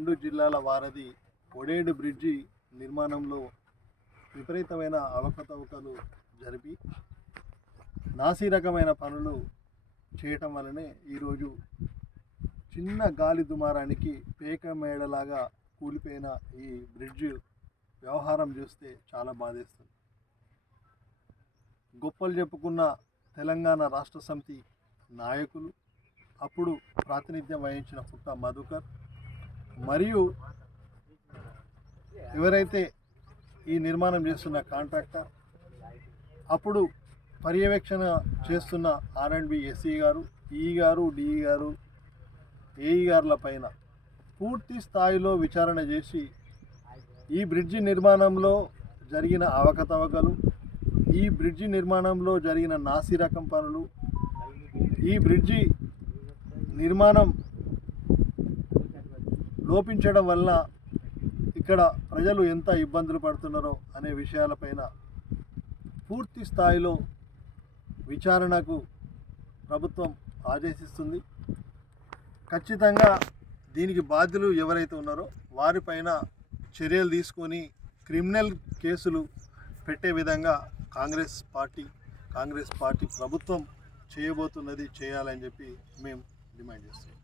రెండు జిల్లాల వారధి ఒడేడు బ్రిడ్జి నిర్మాణంలో విపరీతమైన అవకతవకలు జరిపి నాసిరకమైన పనులు చేయటం వల్లనే ఈరోజు చిన్న గాలి దుమారానికి పేక మేడలాగా కూలిపోయిన ఈ బ్రిడ్జ్ వ్యవహారం చూస్తే చాలా బాధేస్తుంది. గొప్పలు చెప్పుకున్న తెలంగాణ రాష్ట్ర సమితి నాయకులు, అప్పుడు ప్రాతినిధ్యం వహించిన పుట్ట మధుకర్ మరియు ఎవరైతే ఈ నిర్మాణం చేస్తున్న కాంట్రాక్టర్, అప్పుడు పర్యవేక్షణ చేస్తున్న R&B SE గారు, ఈ గారు, డిఈ గారు, ఏఈ గారుల పైన పూర్తి స్థాయిలో విచారణ చేసి ఈ బ్రిడ్జి నిర్మాణంలో జరిగిన అవకతవకలు, ఈ బ్రిడ్జి నిర్మాణంలో జరిగిన నాసిరకం పనులు, ఈ బ్రిడ్జి నిర్మాణం లోపించడం వల్ల ఇక్కడ ప్రజలు ఎంత ఇబ్బందులు పడుతున్నారో అనే విషయాలపైన పూర్తి స్థాయిలో విచారణకు ప్రభుత్వం ఆదేశిస్తుంది. ఖచ్చితంగా దీనికి బాధ్యులు ఎవరైతే ఉన్నారో వారిపైన చర్యలు తీసుకొని క్రిమినల్ కేసులు పెట్టే విధంగా కాంగ్రెస్ పార్టీ ప్రభుత్వం చేయాలని చెప్పి మేము డిమాండ్ చేస్తాం.